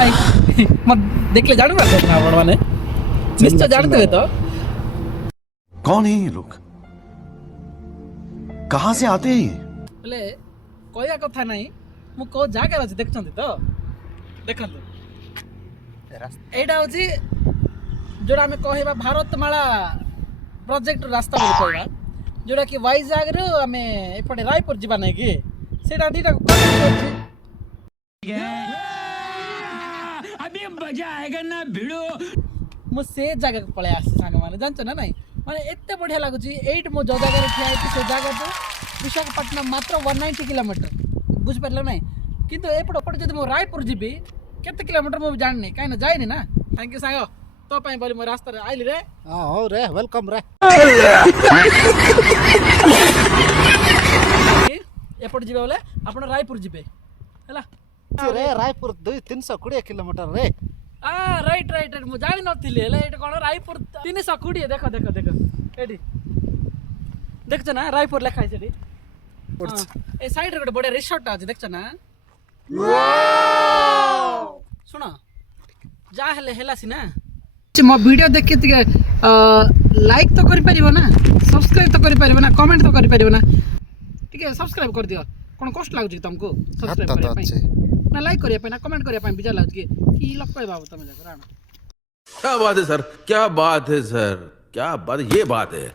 हाय मत देखले जान ना आपण माने निश्चय जानते तो कौन है ये लोग? कहां से आते हैं ये? बोले कहया कथा नहीं मु को जागा अछि देखछन्ती तो देखंतु एटा होची जोड़ा हमें कहबा भारतमाला प्रोजेक्ट रास्ता बोली कहबा जोड़ा कि वाइजाग रो हमें एपटे रायपुर जीवा नै कि सेटा दीटा अभी मजा आएगा ना भिड़ो मु से जगह को पळे आसी सांग माने जानछ ना नहीं माने एत्ते बढ़िया लागुची एट मु जो जगह रे ठिया है से जगह तो विशाखापट्टनम मात्र 190 किलोमीटर बुझ परले नहीं किंतु एपटे पटे जदि मु रायपुर जीबी केते किलोमीटर मु जाननी काई ना जाइनी ना थैंक यू सांग तो पई बोली मो रास्ता रे आइली रे हां हो रे वेलकम रे एपटे जीबे बोले आपण रायपुर जीबे हला रे रायपुर 320 किलोमीटर रे आ राइट राइट राइट मु जानि नथिले हला एटा कोन रायपुर 320 देखो देखो देखो एडी देखछ ना रायपुर लेखा है सेडी ए साइड रे गोटे बडे रिसोर्ट अछि देखछ ना सुनो जा हेले हेलासी ना मो वीडियो देखि तिके लाइक तो करि परिबो ना सब्सक्राइब तो करि परिबो ना कमेंट तो करि परिबो ना ठीक है सब्सक्राइब कर दियो कोन कष्ट लागु तुमको सब्सक्राइब करिया पई ना लाइक करिया पई ना कमेंट करिया पई बिजा लागु कि लोग कहबा तुम जा राणा क्या बात है सर, क्या बात है सर, क्या बात, ये बात है।